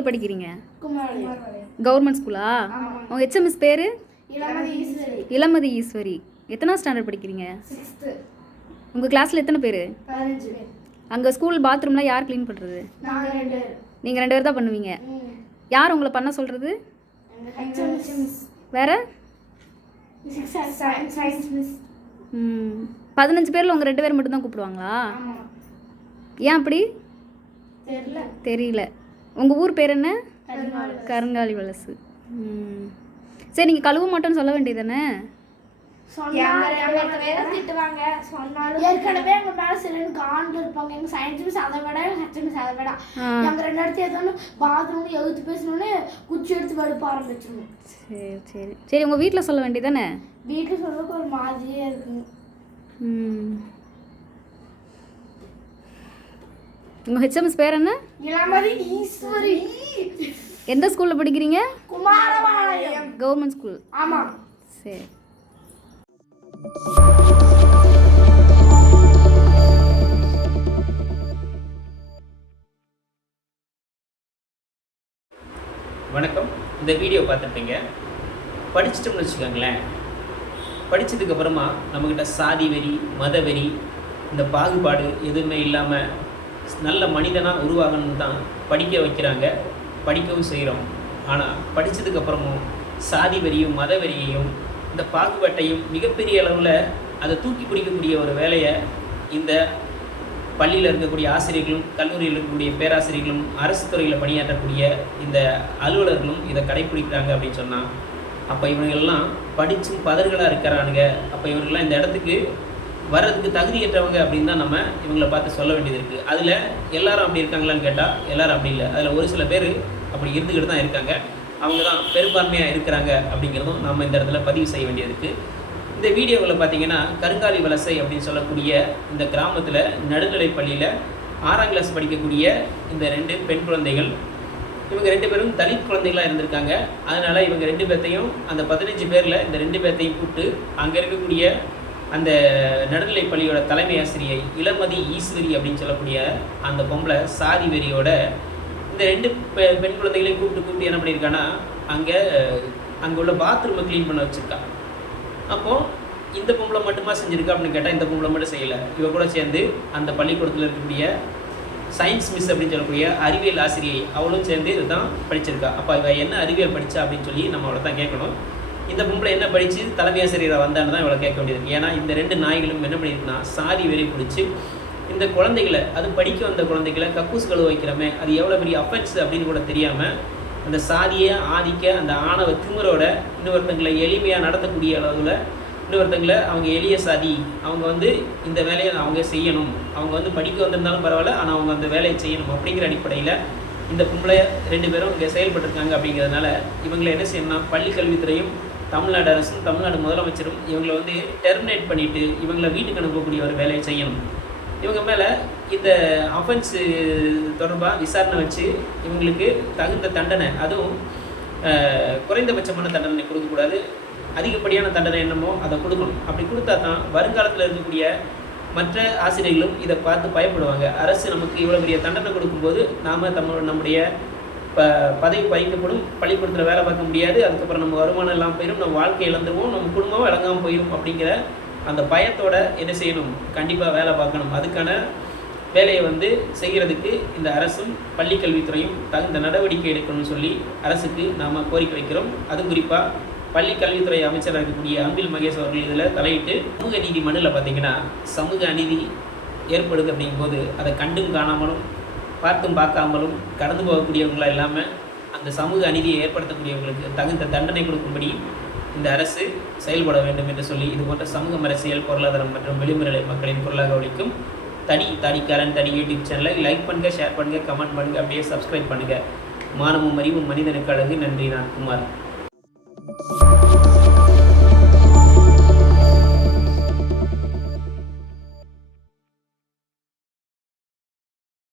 ஸ்கூலில் படிக்கிறீங்க? கவர்மெண்ட் ஸ்கூலா? உங்கள் ஹெச்எம்எஸ் பேர்? இளமதி ஈஸ்வரி. எத்தனாவது ஸ்டாண்டர்ட் படிக்கிறீங்க? உங்கள் கிளாஸில் எத்தனை பேர்? அங்கே ஸ்கூல் பாத்ரூம்லாம் யார் க்ளீன் பண்ணுறது? நீங்கள் 2 பேர் தான் பண்ணுவீங்க. யார் உங்களை பண்ண சொல்கிறது? வேறு 15 பேரில் உங்கள் 2 பேர் மட்டும்தான் கூப்பிடுவாங்களா? ஏன் அப்படி தெரியல. உங்கள் ஊர் பேர் என்ன? கருங்காலி வலசு. சரி, நீங்கள் கழுவ மாட்டோன்னு சொல்ல வேண்டியது தானே? ஏற்கனவே எங்க மேல சிலன்னு காண்டு இருப்பாங்க. எங்க சயின்ஸ் மிஸ் அதை விட ஹெச்எம்எஸ் அதை விட எங்க 2 இடத்துல ஏதோ பாத்ரூம் எழுத்து பேசணுன்னு குச்சி எடுத்து வெளுப்ப ஆரம்பிச்சிருவோம். சரி சரி சரி, உங்கள் வீட்டில் சொல்ல வேண்டியது தானே? வீட்டில் சொல்றதுக்கு ஒரு மாதிரியே இருக்குங்க. உங்கள் ஹெச்எம்எஸ் பேர் என்ன? இளமதி ஈஸ்வரி. எந்த ஸ்கூலில் படிக்கிறீங்க? Kumarapalayam government school. ஆமாம். சரி. வணக்கம். இந்த வீடியோ பார்த்துருப்பீங்க. படிச்சிட்டோம்னு வச்சுக்கோங்களேன். படித்ததுக்கப்புறமா நம்மக்கிட்ட சாதி வெறி, மத வெறி, இந்த பாகுபாடு எதுவுமே இல்லாமல் நல்ல மனிதனாக உருவாகணும்னு தான் படிக்க வைக்கிறாங்க, படிக்கவும் செய்கிறோம். ஆனால் படித்ததுக்கப்புறமும் சாதி வெறியும் மத வெறியையும் இந்த பாகுபாட்டையும் மிகப்பெரிய அளவில் அதை தூக்கி பிடிக்கக்கூடிய ஒரு வேலையை இந்த பள்ளியில் இருக்கக்கூடிய ஆசிரியர்களும் கல்லூரியில் இருக்கக்கூடிய பேராசிரியர்களும் அரசு துறையில் பணியாற்றக்கூடிய இந்த அலுவலர்களும் இதை கடைப்பிடிக்கிறாங்க அப்படின்னு சொன்னால், அப்போ இவங்கெல்லாம் படித்தும் பதர்களாக இருக்கிறானுங்க. அப்போ இவங்கெல்லாம் இந்த இடத்துக்கு வர்றதுக்கு தகுதியற்றவங்க அப்படின்னு தான் நம்ம இவங்களை பார்த்து சொல்ல வேண்டியது இருக்குது. அதில் எல்லாரும் அப்படி இருக்காங்களான்னு கேட்டால் எல்லாரும் அப்படி இல்லை. அதில் ஒரு சில பேர் அப்படி இருந்துக்கிட்டு தான் இருக்காங்க. அவங்க தான் பெரும்பான்மையாக இருக்கிறாங்க அப்படிங்கிறதும் நம்ம இந்த இடத்துல பதிவு செய்ய வேண்டியது இருக்குது. இந்த வீடியோவில் பார்த்தீங்கன்னா கருங்காலி வலசை அப்படின்னு சொல்லக்கூடிய இந்த கிராமத்தில் நடுநிலைப் பள்ளியில் 6ஆம் கிளாஸ் படிக்கக்கூடிய இந்த 2 பெண் குழந்தைகள், இவங்க 2 பேரும் தலித் குழந்தைகளாக இருந்திருக்காங்க. அதனால் இவங்க 2 பேர்த்தையும் அந்த 15 பேரில் இந்த 2 பேர்த்தையும் கூப்பிட்டு அங்கே இருக்கக்கூடிய அந்த நடுநிலைப் பள்ளியோட தலைமை ஆசிரியை இளமதி ஈஸ்வரி அப்படின்னு சொல்லக்கூடிய அந்த பொம்பளை சாதி வெறியோட இந்த 2 பெண் குழந்தைகளையும் கூப்பிட்டு என்ன பண்ணியிருக்கான்னா அங்கே உள்ள பாத்ரூமை க்ளீன் பண்ண வச்சுருக்கா. அப்போது இந்த பொம்பளை மட்டுமா செஞ்சுருக்கா அப்படின்னு கேட்டால் இந்த பொம்பளை மட்டும் செய்யலை. இவ கூட சேர்ந்து அந்த பள்ளிக்கூடத்தில் இருக்கக்கூடிய சயின்ஸ் மிஸ் அப்படின்னு சொல்லக்கூடிய அறிவியல் ஆசிரியை அவளும் சேர்ந்து இதுதான் படிச்சிருக்கா. அப்போ இவ என்ன அறிவியல் படித்தா அப்படின்னு சொல்லி நம்ம அவளை தான் கேட்கணும். இந்த பொம்பளை என்ன படித்து தலைமை ஆசிரியராக வந்தான்னு தான் இவளை கேட்க வேண்டியது. ஏன்னா இந்த 2 நாய்களும் என்ன பண்ணியிருக்குன்னா சாதி வெறி பிடிச்சி இந்த குழந்தைகளை, அது படிக்க வந்த குழந்தைகளை கக்கூஸ் கழுவ வைக்கிறோமே, அது எவ்வளோ பெரிய அஃபென்ஸ் அப்படின்னு கூட தெரியாமல் அந்த சாதியை ஆதிக்க அந்த ஆணவ திமிரோட இன்னொருத்தங்களை எளிமையாக நடத்தக்கூடிய அளவில் இன்னொருத்தங்களை அவங்க எளிய சாதி, அவங்க இந்த வேலையை அவங்க செய்யணும், அவங்க படிக்க வந்திருந்தாலும் பரவாயில்ல, ஆனால் அவங்க அந்த வேலையை செய்யணும் அப்படிங்கிற அடிப்படையில் இந்த பொம்பளை 2 பேரும் இங்கே செயல்பட்டுருக்காங்க. அப்படிங்கிறதுனால இவங்களை என்ன செய்யணும்னா பள்ளி கல்வித்துறையும் தமிழ்நாடு அரசும் தமிழ்நாடு முதலமைச்சரும் இவங்களை டெர்மினேட் பண்ணிவிட்டு இவங்களை வீட்டுக்கு அனுப்பக்கூடிய ஒரு வேலையை செய்யணும். இவங்க மேலே இந்த அஃபென்ஸு தொடர்பாக விசாரணை வச்சு இவங்களுக்கு தகுந்த தண்டனை, அதுவும் குறைந்தபட்சமான தண்டனை கொடுக்கக்கூடாது, அதிகப்படியான தண்டனை என்னமோ அதை கொடுக்கணும். அப்படி கொடுத்தா தான் வருங்காலத்தில் இருக்கக்கூடிய மற்ற ஆசிரியர்களும் இதை பார்த்து பயப்படுவாங்க. அரசு நமக்கு இவ்வளோ பெரிய தண்டனை கொடுக்கும்போது நாம் நம்முடைய பதவி பறிக்கப்படும், பள்ளிக்கூடத்தில் வேலை பார்க்க முடியாது, அதுக்கப்புறம் நம்ம வருமானம் இல்லாமல் போயிடும், நம்ம வாழ்க்கை இழந்துருவோம், நம்ம குடும்பம் விளங்காமல் போயிடும் அப்படிங்கிற அந்த பயத்தோட என்ன செய்யணும், கண்டிப்பாக வேலை பார்க்கணும். அதுக்கான வேலையை செய்கிறதுக்கு இந்த அரசும் பள்ளிக்கல்வித்துறையும் தகுந்த நடவடிக்கை எடுக்கணும்னு சொல்லி அரசுக்கு நாம் கோரிக்கை வைக்கிறோம். அதுவும் குறிப்பாக பள்ளி கல்வித்துறை அமைச்சராக இருக்கக்கூடிய அன்பில் மகேஷ் அவர்கள் இதில் தலையிட்டு சமூக நீதி மனுவில் பார்த்திங்கன்னா சமூக அநீதி ஏற்படுது அப்படிங்கும்போது அதை கண்டும் காணாமலும் பார்த்தும் பார்க்காமலும் கடந்து போகக்கூடியவங்களாக இல்லாமல் அந்த சமூக அநீதியை ஏற்படுத்தக்கூடியவங்களுக்கு தகுந்த தண்டனை கொடுக்கும்படி இந்த அரசு செயல்பட வேண்டும் என்று சொல்லி இது போன்ற சமூக அரசியல், பொருளாதாரம் மற்றும் விளிம்புநிலை மக்களின் பொருளாக ஒழிக்கும் தடிக்காரன் தடி யூடியூப் சேனலை லைக் பண்ணுங்கள், ஷேர் பண்ணுங்கள், கமெண்ட் பண்ணுங்கள், அப்படியே சப்ஸ்கிரைப் பண்ணுங்கள். மானமும் அறிவும் மனிதனுக்கு அழகு. நன்றி. நான் குமார்.